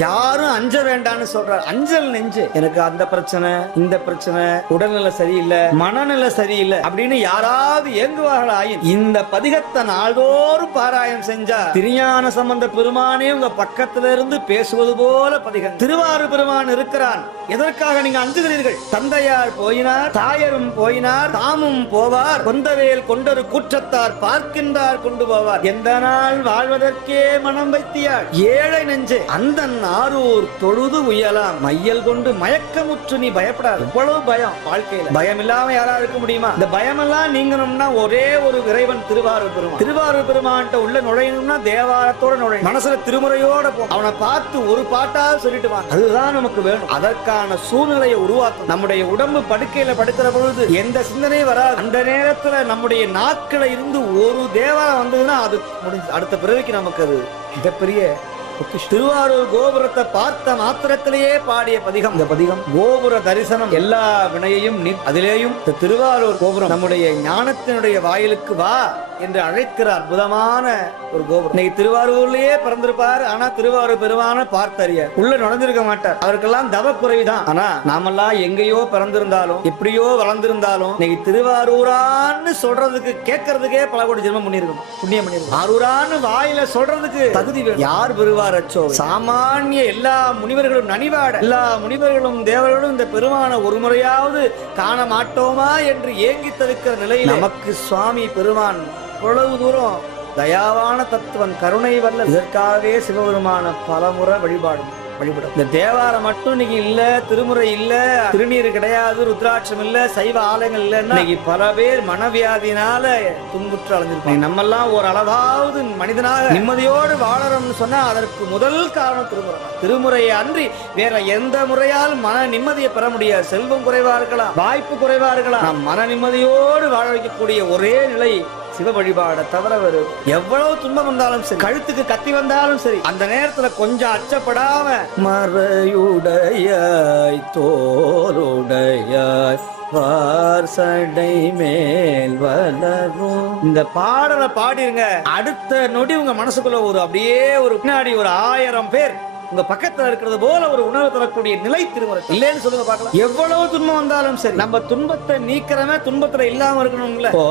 யாரும் அஞ்ச வேண்டாம்னு சொல்றார். அஞ்சல் நெஞ்சு. எனக்கு அந்த பிரச்சனை, இந்த பிரச்சனை, உடல்நிலை சரியில்லை, மனநிலை சரியில்லை அப்படின்னு யாராவது ஏங்குவார்கள் ஆயின் இந்த பதிகத்தை நாள்தோறும் பாராயணம் செஞ்சா திருஞான சம்பந்த பெருமானே உங்க பக்கத்துல இருந்து பேசுவது போல பதிகம். திருவாரூர் பெருமான் இருக்கிறான். எதற்காக நீங்க அஞ்சுகிறீர்கள்? தந்தையார் போயினார், தாயரும் போயினார், தாமும் போவார், கொந்தவேல் கொண்டரு கூற்றத்தார் பார்க்கின்றார் கொண்டு போவார். எந்த நாள் வாழ்வதற்கே மனம் வைத்தியார் ஏழை நெஞ்சே அந்த ஆரூர் தொழுது உயலாம் மையல் கொண்டு மயக்கமுற்று நீ பயப்படாது. இவ்வளவு பயம் வாழ்க்கையில, பயம் இல்லாம யாரா இருக்க முடியுமா? இந்த பயம் எல்லாம் நீங்கணும்னா ஒரே ஒரு இறைவன் திருவாரூர் பெருமான். திருவாரூர் பெருமான்ட்ட உள்ள நுழையணும்னா தேவாரத்தோட நுழையும், மனசுல திருமுறையோட போ. அவனை பார்த்து ஒரு பாட்டா சொல்லிட்டு வா. அதுதான் நமக்கு வேணும். அதற்கான சூழ்நிலையை உருவாக்கும். நம்முடைய உடம்பு படுக்கையில படுக்கிற பொழுது எந்த சிந்தனையும் வராது. அந்த நேரத்துல நம்முடைய நாட்கள இருந்து ஒரு தேவாரம் வந்ததுன்னா அது அடுத்த பிறவிக்கு நமக்கு அது மிகப்பெரிய. திருவாரூர் கோபுரத்தை பார்த்த மாத்திரத்திலேயே பாடிய பதிகம் இந்த பதிகம். கோபுர தரிசனம் எல்லா வினையையும். அதிலேயும் திருவாரூர் கோபுரம் நம்முடைய ஞானத்தினுடைய வாயிலுக்கு வா என்று அழைக்கிற அற்புதமான ஒரு கோபுரம். இன்னைக்கு திருவாரூர்லயே பிறந்திருப்பார், ஆனா திருவாரூர் பெருமான பார்த்தறிய உள்ள நுழைஞ்சிருக்க மாட்டார். அவருக்கெல்லாம் தவ குறைவுதான். ஆனா நாமெல்லாம் எங்கேயோ பிறந்திருந்தாலும் எப்படியோ வளர்ந்திருந்தாலும் இன்னைக்கு திருவாரூரான்னு சொல்றதுக்கு கேட்கறதுக்கே பல கோடி ஜென்மம் பண்ணிருக்கணும், புண்ணியம் பண்ணிருக்கணும். ஆரூரான்னு வாயில சொல்றதுக்கு தகுதி வேணும். யார் பெறுவார்? சாமானிய எல்லா முனிவர்களும் நனிவாட, எல்லா முனிவர்களும் தேவர்களும் இந்த பெருமான ஒரு முறையாவது காண மாட்டோமா என்று ஏங்கி தவிக்கிற நிலையில் நமக்கு சுவாமி பெருமான் இவ்வளவு தூரம் தயாவான தத்துவன், கருணை வல்ல. இதற்காகவே சிவபெருமான பலமுறை வழிபாடும் வழிபடும். இந்த தேவாரம் மட்டும் இன்னைக்கு இல்ல, திருமுறை இல்ல, திருநீர் கிடையாது, ருத்ராட்சம் இல்ல, சைவ ஆலயங்கள் இல்லைன்னா இன்னைக்கு பல பேர் மனவியாதினால துன்புற்று அடைஞ்சிருப்பாங்க. நம்ம எல்லாம் ஒரு அளவாவது மனிதனாக நிம்மதியோடு வாழறோம்னு சொன்னா அதற்கு முதல் காரணம் திருமுறை. திருமுறையை அன்றி வேற எந்த முறையால் மன நிம்மதியை பெற முடியாது. செல்வம் குறைவா இருக்கலாம், வாய்ப்பு குறைவா இருக்கலாம், நம் மன நிம்மதியோடு வாழ வைக்கக்கூடிய ஒரே நிலை சிவ வழிபாட தவிர வரும். எவ்வளவு துன்பம் வந்தாலும் சரி, கழுத்துக்கு கத்தி வந்தாலும் சரி, அந்த நேரத்துல கொஞ்சம் அச்சப்படாம மறையுடையாய் தோருடையாய் வார்சடை மேல் வளரும் இந்த பாடலை பாடிருங்க. அடுத்த நொடி உங்க மனசுக்குள்ள ஒரு அப்படியே ஒரு பின்னாடி ஒரு 1000 பேர் உங்க பக்கத்துல இருக்கிறது போல ஒரு உணர்வு தரக்கூடிய நிலை திருமுறை. இல்லைன்னு சொல்லுங்க பார்க்கலாம். எவ்வளவு துன்பம் வந்தாலும் சரி, நம்ம துன்பத்தை நீக்கிறமே துன்பத்துல இல்லாம இருக்கணும்ல. இப்போ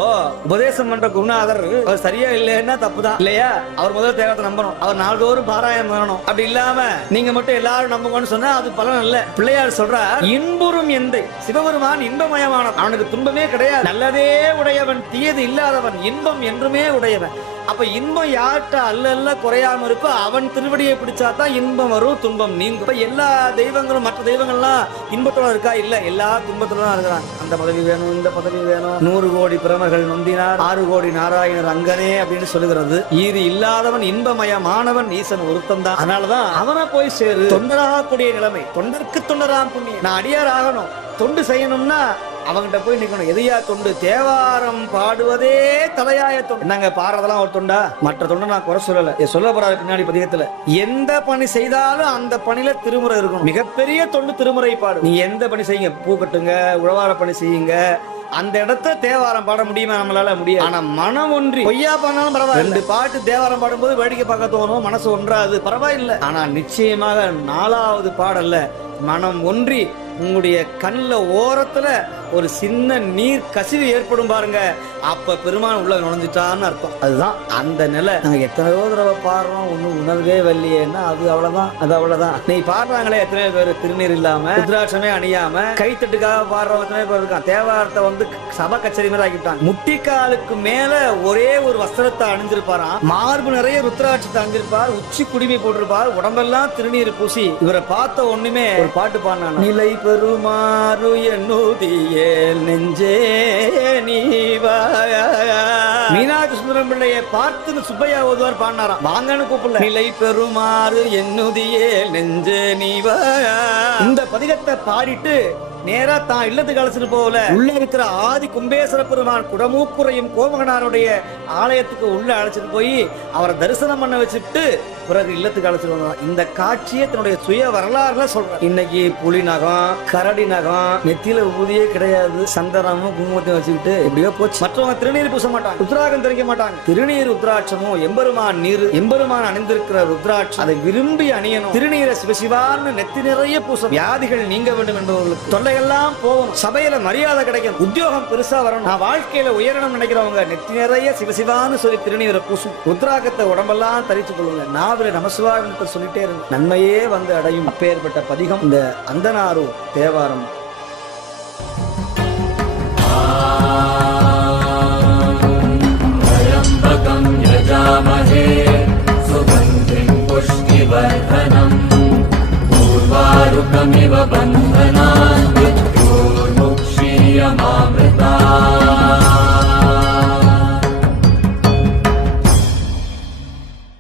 உபதேசம் பண்ற குருநாதர் அவர் சரியா இல்லைன்னா தப்புதான் இல்லையா? அவர் முதல் தேவத்தை நம்பணும், அவர் நாள்தோறும் பாராயணம் பண்ணணும். அப்படி இல்லாம நீங்க மட்டும் எல்லாரும் நம்புங்கன்னு சொன்னா அது பலன் இல்ல. பிள்ளையார் சொல்றார், இன்புறும் எந்தை சிவபெருமான் இன்பமயமானவன், அவனுக்கு துன்பமே கிடையாது. நல்லதே உடையவன், தீயது இல்லாதவன், இன்பம் என்றுமே உடையவன். அப்ப இன்பம் யார்கிட்ட அல்ல குறையாம இருக்கோ அவன் திருவடியை பிடிச்சாதான் இன்பம் வரும், துன்பம் நீங்கும். இப்ப எல்லா தெய்வங்களும் மற்ற தெய்வங்கள்லாம் இன்பத்தோட இருக்கா? இல்ல, எல்லா துன்பத்தோட தான் இருக்கிறாங்க. அந்த பதவி வேணும், இந்த பதவி வேணும், 100 கோடி பிரமர்கள் நொந்தினார், 6 கோடி நாராயணர் அங்கனே அப்படின்னு சொல்லுகிறது. ஈது இல்லாதவன் இன்பமயமானவன் ஈசன் ஒருத்தன் தான். அதனாலதான் அவனை போய் சேரு. தொண்டராகக்கூடிய நிலைமை, தொண்டருக்கு தொண்டராம் புண்ணியம். நான் அடியார் ஆகணும், தொண்டு செய்யணும்னா அவங்கிட்ட போய் நிக்கணும். எதையா தொண்டு? தேவாரம் பாடுவதே தலையாய தொண்டு. நாங்க பாடுறதெல்லாம் ஒரு தொண்டா? மற்ற தொண்டை நான் குறை சொல்லல, சொல்ல போறாரு பின்னாடி பதிகத்துல. எந்த பணி செய்தாலும் அந்த பணியில திருமுறை இருக்கணும். மிகப்பெரிய தொண்டு திருமுறை பாடு. நீ எந்த பணி செய்யுங்க, பூ கட்டுங்க, உழவார பணி செய்யுங்க, அந்த இடத்த தேவாரம் பாட முடியுமா? நம்மளால முடியாது. ஆனா மனம் ஒன்றி பொய்யா பண்ணாலும் பரவாயில்ல. 2 பாட்டு தேவாரம் பாடும்போது வேடிக்கை பார்க்க தோணும், மனசு ஒன்றாது, பரவாயில்லை. ஆனா நிச்சயமாக 4வது பாடல்ல மனம் ஒன்றி உங்களுடைய கண்ணுல ஓரத்துல ஒரு சின்ன நீர் கசிவு ஏற்படும் பாருங்க, அப்ப பெருமான் உள்ள நுழைஞ்சிட்டான்னு அர்த்தம். அதுதான் அந்த நிலை. நாங்க எத்தனையோ தடவை பாடுறோம், ஒன்னும் உணர்வே வரலையேன்னா அது அவ்வளவுதான், அது அவ்வளவுதான். நீ பாடுறாங்களே எத்தனை பேர் திருநீர் இல்லாம, ருத்ராட்சமே அணியாம, கைத்தட்டுக்காக பாடுறவங்க எத்தனை பேர் இருக்கான். தேவாரத்தை வந்து சபா கச்சேரி மாதிரி ஆக்கிட்டாங்க. முட்டிக்காலுக்கு மேல ஒரே ஒரு வஸ்திரத்தை அணிஞ்சிருப்பாராம், மார்பு நிறைய ருத்ராட்சத்தை அணிஞ்சிருப்பார், உச்சி குடிமை போட்டிருப்பார், உடம்பெல்லாம் திருநீர் பூசி. இவரை பார்த்த ஒண்ணுமே ஒரு பாட்டு பாடினான், நிலை பெருமாறு என்னுதியே நெஞ்சே நீவா. மீனாட்சி சுந்தரம் பிள்ளையை பார்த்து சுப்பையா ஓதுவார் பாடினாராம், வாங்கன்னு கூப்பிடல. நிலை பெருமாறு என்னுதியே நெஞ்சே நீவா. இந்த பதிகத்தை பாடிட்டு நேரா தான் இல்லத்துக்கு அழைச்சிட்டு போகல. உள்ள இருக்கிற ஆதி கும்பேஸ்வர பெருமான் குடமூக்குறையும் கோமகனாருடைய ஆலயத்துக்கு உள்ள அழைச்சிட்டு போய் அவரை தரிசனம் பண்ண வச்சுட்டு பிறகு இல்லத்துக்கு அழைச்சிட்டு வந்தான். இந்த காட்சியை தன்னுடைய சுய வரலாறுல சொல்றான். இன்னைக்கு புலி நகம், கரடி நகம், நெத்தியில ஊதியே கிடையாது, சந்தனமும் குங்குமத்தையும் வச்சுக்கிட்டு எப்படியோ போச்சு. மற்றவங்க திருநீர் பூச மாட்டாங்க, ருத்ராகம் தெரிவிக்க மாட்டாங்க. திருநீர் ருத்ராட்சமும் எம்பெருமான் நீர், எம்பெருமான் அணிந்திருக்கிற ருத்ராட்சம் அதை விரும்பி அணியணும். திருநீரை சிவசிவான்னு நெத்தி நிறைய பூசணும். வியாதிகள் நீங்க வேண்டும் என்பவர்களுக்கு, தொல்லையெல்லாம் போகணும், சபையில மரியாதை கிடைக்கும், உத்தியோகம் பெருசா வரணும், நான் வாழ்க்கையில உயரணும் நினைக்கிறவங்க நெத்தி நிறைய சிவசிவான்னு சொல்லி திருநீரை பூசும். ருத்ராகத்தை உடம்பெல்லாம் தரித்துக் கொள்ளுங்க. நாவில நமசிவாயத்தை சொல்லிட்டே இருங்க, நன்மையே வந்து அடையும். அப்பேற்பட்ட பதிகம் இந்த அந்தனாரு தேவாரம். सुगन्धिं पुष्टिवर्धनम् पूर्वारुकमिव बन्धुम्